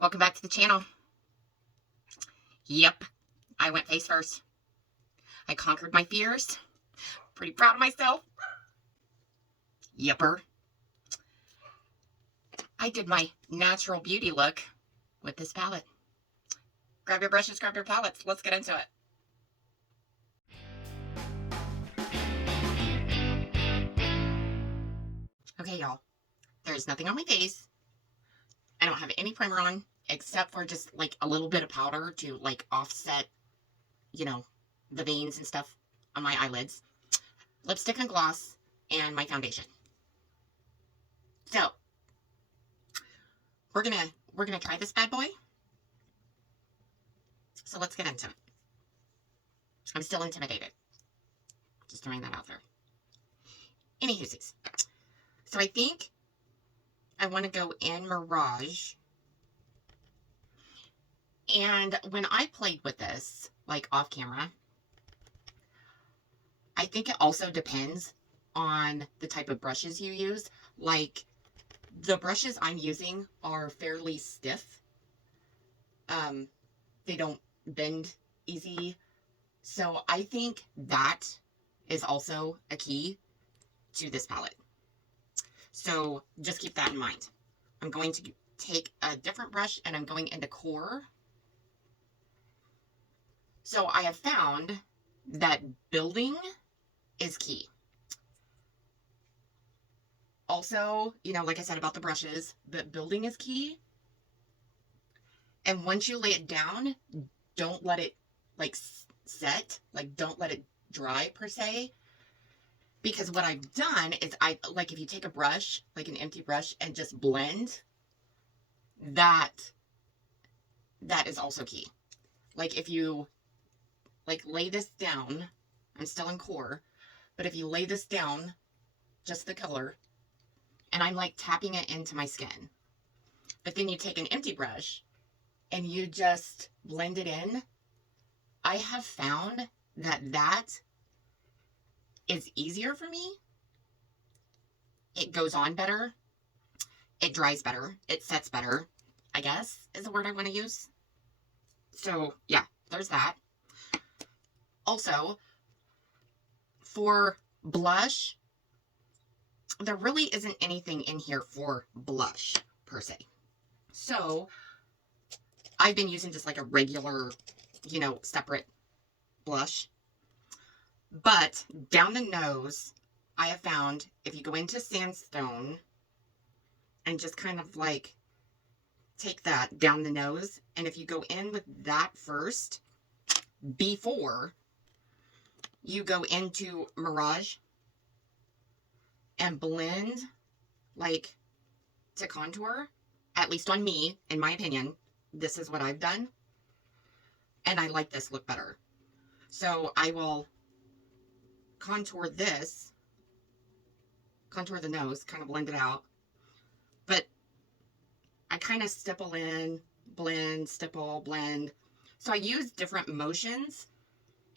Welcome back to the channel. Yep, I went face first. I conquered my fears. Pretty proud of myself. Yepper. I did my natural beauty look with this palette. Grab your brushes, grab your palettes. Let's get into it. Okay, y'all. There's nothing on my face. I don't have any primer on except for just like a little bit of powder to like offset, you know, the veins and stuff on my eyelids. Lipstick and gloss and my foundation. So, we're gonna try this bad boy. So let's get into it. I'm still intimidated. Just throwing that out there. Anywhoosies. So I think I want to go in Mirage. And when I played with this, like off camera, I think it also depends on the type of brushes you use. Like, the brushes I'm using are fairly stiff. They don't bend easy. So I think that is also a key to this palette. So just keep that in mind. I'm going to take a different brush and I'm going into Core. So I have found that building is key. Also, you know, like I said about the brushes, but building is key. And once you lay it down, don't let it like set, like don't let it dry per se. Because what I've done is like if you take a brush, like an empty brush and just blend, that is also key. Like if you like lay this down, I'm still in Core, but if you lay this down, just the color, and I'm like tapping it into my skin, but then you take an empty brush and you just blend it in, I have found that is easier for me. It goes on better. It dries better. It sets better, I guess, is the word I want to use. So, yeah, there's that. Also, for blush, there really isn't anything in here for blush, per se. So, I've been using just like a regular, you know, separate blush. But down the nose, I have found if you go into Sandstone and just kind of like take that down the nose, and if you go in with that first before you go into Mirage and blend like to contour, at least on me, in my opinion, this is what I've done. And I like this look better. So I will contour this, contour the nose, kind of blend it out. But I kind of stipple in, blend, stipple, blend. So I use different motions,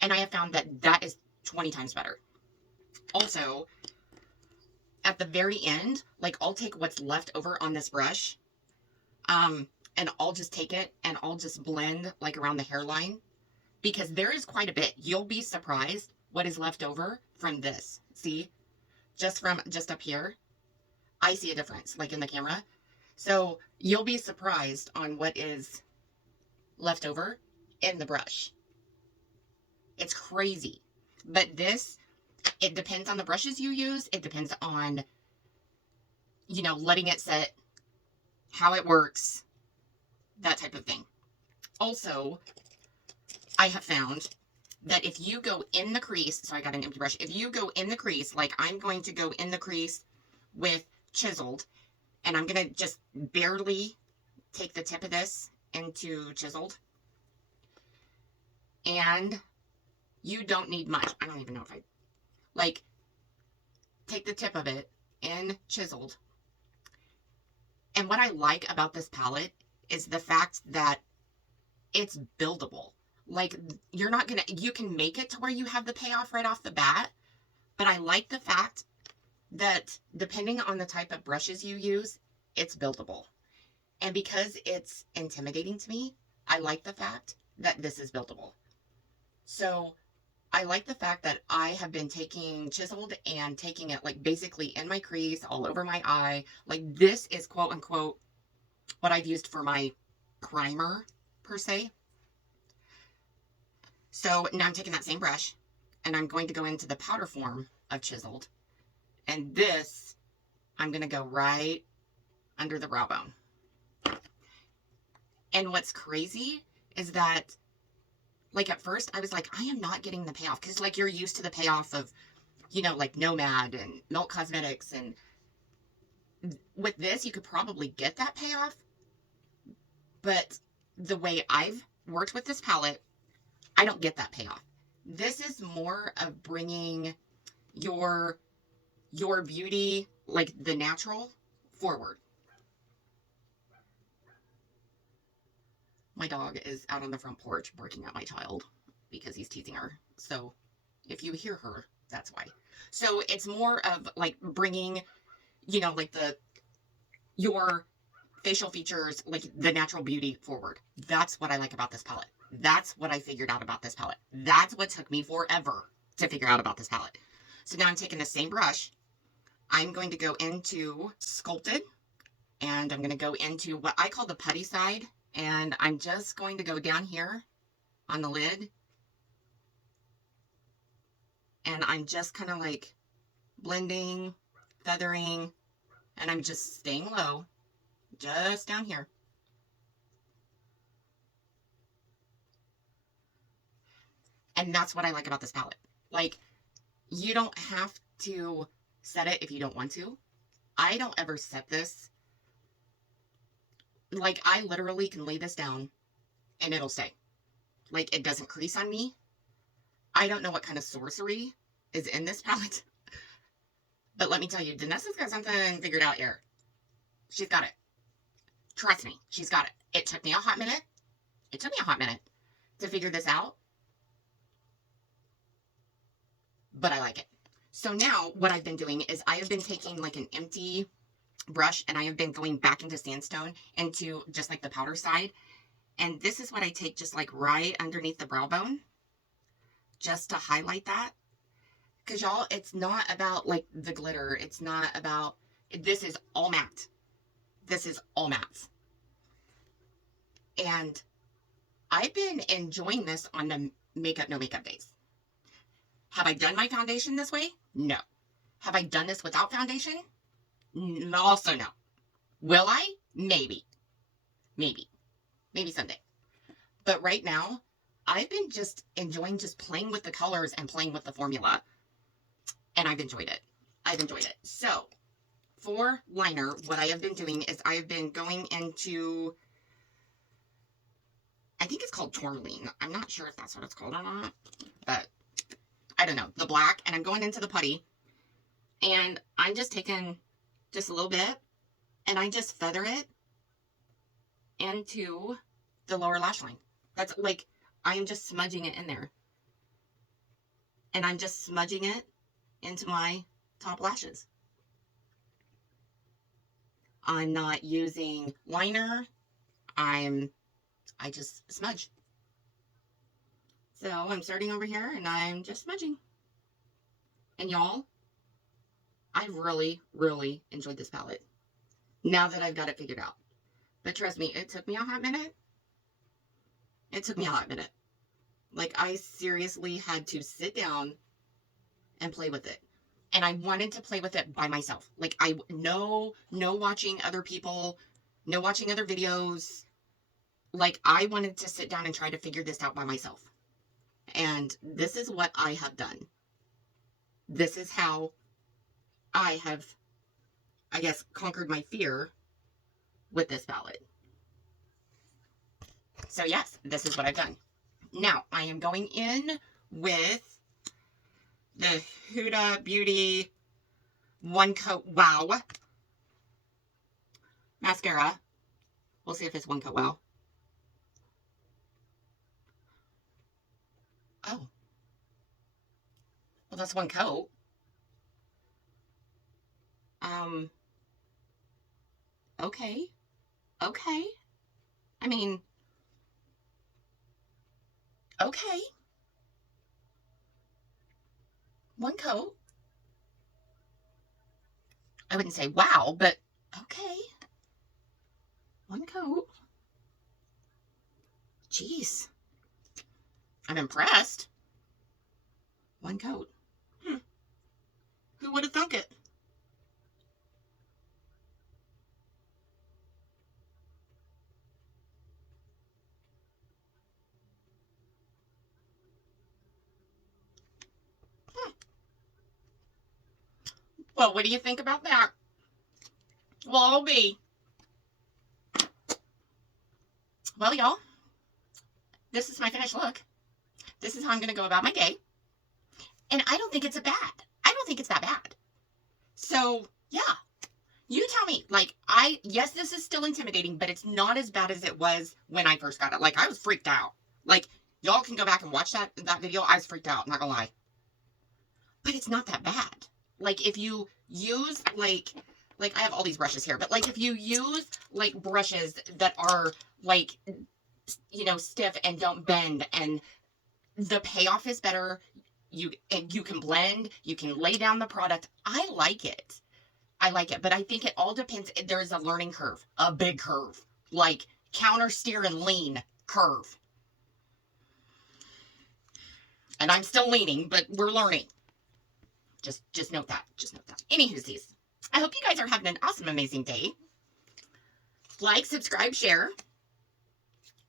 and I have found that is 20 times better. Also, at the very end, like I'll take what's left over on this brush, and I'll just take it and I'll just blend like around the hairline, because there is quite a bit. You'll be surprised what is left over from this. See, just up here, I see a difference like in the camera. So you'll be surprised on what is left over in the brush. It's crazy. But this, it depends on the brushes you use. It depends on, you know, letting it set, how it works, that type of thing. Also, I have found that if you go in the crease, so I got an empty brush, if you go in the crease, like I'm going to go in the crease with Chiseled, and I'm going to just barely take the tip of this into Chiseled. And you don't need much. I don't even know if I, like, take the tip of it in Chiseled. And what I like about this palette is the fact that it's buildable. Like, you're not gonna, you can make it to where you have the payoff right off the bat, but I like the fact that depending on the type of brushes you use, it's buildable. And because it's intimidating to me, I like the fact that this is buildable. So I like the fact that I have been taking chiseled and taking it like basically in my crease, all over my eye. Like this is quote unquote what I've used for my primer per se. So now I'm taking that same brush and I'm going to go into the powder form of chiseled. And this, I'm going to go right under the brow bone. And what's crazy is that, like, at first I was like, I am not getting the payoff. Because, like, you're used to the payoff of, you know, like Nomad and Milk Cosmetics. And with this, you could probably get that payoff. But the way I've worked with this palette, I don't get that payoff. This is more of bringing your beauty, like the natural, forward. My dog is out on the front porch barking at my child because he's teasing her. So if you hear her, that's why. So it's more of like bringing, you know, like your facial features, like the natural beauty forward. That's what I like about this palette. That's what I figured out about this palette. That's what took me forever to figure out about this palette. So now I'm taking the same brush. I'm going to go into Sculpted, and I'm going to go into what I call the putty side. And I'm just going to go down here on the lid. And I'm just kind of like blending, feathering, and I'm just staying low, just down here. And that's what I like about this palette. Like, you don't have to set it if you don't want to. I don't ever set this. Like, I literally can lay this down and it'll stay. Like, it doesn't crease on me. I don't know what kind of sorcery is in this palette. But let me tell you, DANESSA's got something figured out here. She's got it. Trust me, she's got it. It took me a hot minute. It took me a hot minute to figure this out. But I like it. So now what I've been doing is I have been taking like an empty brush and I have been going back into sandstone into just like the powder side. And this is what I take just like right underneath the brow bone just to highlight that. Because y'all, it's not about like the glitter. It's not about, this is all matte. This is all matte. And I've been enjoying this on the makeup, no makeup days. Have I done my foundation this way? No. Have I done this without foundation? Also no. Will I? Maybe. Maybe. Maybe someday. But right now, I've been just enjoying just playing with the colors and playing with the formula. And I've enjoyed it. I've enjoyed it. So, for liner, what I have been doing is I have been going into, I think it's called tourmaline. I'm not sure if that's what it's called or not. But, I don't know. The black. And I'm going into the putty. And I'm just taking just a little bit. And I just feather it into the lower lash line. That's like, I am just smudging it in there. And I'm just smudging it into my top lashes. I'm not using liner. I just smudge. So I'm starting over here and I'm just smudging. And y'all, I really, really enjoyed this palette now that I've got it figured out. But trust me, it took me a hot minute. It took me a hot minute. Like, I seriously had to sit down and play with it. And I wanted to play with it by myself. Like, no watching other people, no watching other videos. Like, I wanted to sit down and try to figure this out by myself. And this is what I have done. This is how I have, I guess, conquered my fear with this palette. So yes, this is what I've done. Now, I am going in with the Huda Beauty One Coat Wow Mascara. We'll see if it's One Coat Wow. Oh. Well, that's one coat. Okay. Okay. I mean, okay. One coat. I wouldn't say wow, but okay. One coat. Jeez. I'm impressed. One coat. Who would have thunk it? Well, what do you think about that? Well, I'll be. Well, y'all, this is my finished look. This is how I'm going to go about my day. And I don't think it's I don't think it's that bad. So, yeah. You tell me, like, yes, this is still intimidating, but it's not as bad as it was when I first got it. Like, I was freaked out. Like, y'all can go back and watch that video. I was freaked out, not gonna lie. But it's not that bad. Like, if you use, like I have all these brushes here, but, like, if you use, like, brushes that are, like, you know, stiff and don't bend, and the payoff is better, you can blend, you can lay down the product. I like it. But I think it all depends. There's a learning curve, a big curve, like counter steer and lean curve. And I'm still leaning, but we're learning. Just note that. Just note that. Anywhoosies, I hope you guys are having an awesome, amazing day. Like, subscribe, share.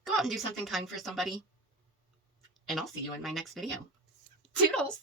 Go out and do something kind for somebody. And I'll see you in my next video. Toodles.